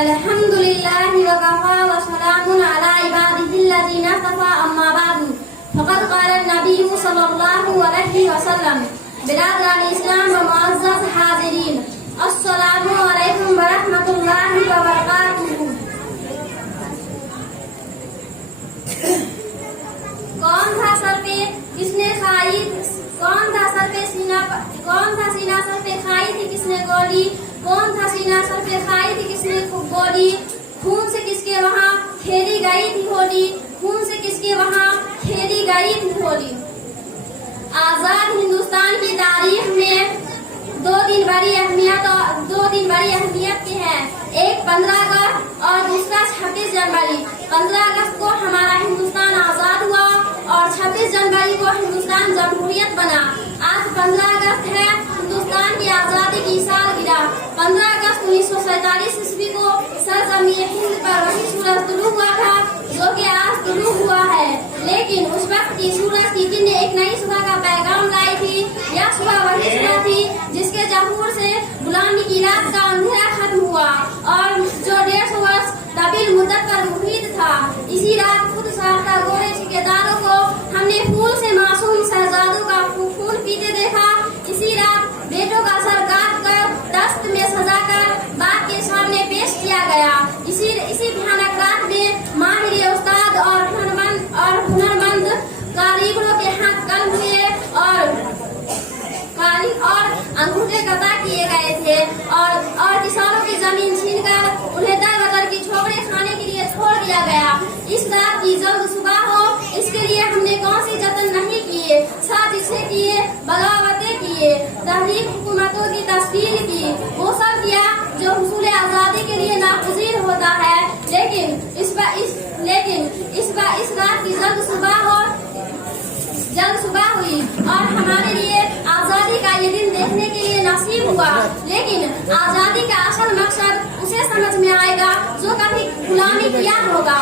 الحمد لله وكفى وسلام على عباده الذين اصطفى أما بعد فقد قال النبي صلى الله عليه وسلم برادر الإسلام ومعزز حاضرين السلام علیکم ورحمۃ اللہ وبرکاتہ. کون تھا سر پہ کس نے کھائی کون تھا سینہ سر پہ کھائی تھی کس نے گولی کون تھا سینہ سر پہ کھائی تھی کس نے گولی خون سے کس کے وہاں کھیلی گئی تھی ہولی خون سے کس کے وہاں کھیلی گئی تھی ہولی. آزاد ہندوستان کی تاریخ میں دو دن بڑی اہمیت کے ہیں. ایک 15 اگست اور دوسرا 26 جنوری. 15 اگست کو ہمارا ہندوستان آزاد ہوا اور 26 جنوری کو ہندوستان جمہوریت بنا. آج 15 اگست ہے ہندوستان کی آزادی کی سالگرہ. 15 اگست 1947 عیسوی کو سرزمین ہند پر وہی سورج طلوع ہوا تھا جو کہ آج طلوع ہوا ہے. لیکن اس وقت کی سورج کی کرنیں ایک نئی صبح کا پیغام لائی تھی. یہ صبح وہی صبح تھی جس کے ظہور سے غلامی کی رات کا اندھیرا ختم ہوا اور جو 150 برس طویل مدت پر محیط تھا. اسی رات خود ساختہ گورے ٹھیکیداروں کو ہم نے پھول سے معصوم شہزادوں کا خون پیتے دیکھا. اسی رات بیٹوں کا سر کاٹ کر دست میں سجا کر باپ کے سامنے پیش کیا گیا. اسی بھیانک رات میں ماہر استاد اور ہنرمند کاریگروں کے ہاتھ قلم ہوئے اور انگوٹھے قطع کیے گئے تھے اور کسانوں کی زمین چھین کر انہیں در بدر کی جھوپڑے کھانے کے لیے چھوڑ دیا گیا. اس رات کی جلد صبح ہو اس کے لیے ہم نے کون سی جتن نہیں کیے. سازشیں کیے بغاوتیں کیے تحریک حکومتوں کی تشکیل کی وہ سب کیا جو حصول آزادی کے لیے ناگزیر ہوتا ہے. لیکن اس رات کی جلد صبح ہوئی اور ہمارے لیے آزادی کا یہ دن دیکھنے کے لیے نصیب ہوا. لیکن آزادی کا اصل مقصد اسے سمجھ میں آئے گا جو کبھی غلامی کیا ہوگا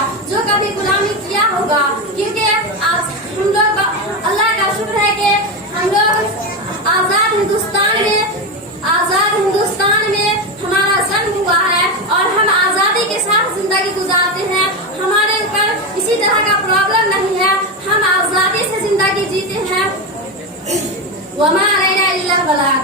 کیونکہ ہم لوگ اللہ کا شکر ہے کہ ہم لوگ آزاد ہندوستان میں ہمارا جنم ہوا ہے اور ہم آزادی کے ساتھ زندگی گزارتے ہیں. ہمارے اوپر کسی طرح کا پرابلم نہیں ہے. ہم آزادی سے زندگی جیتے ہیں. وما علینا الا البلاغ.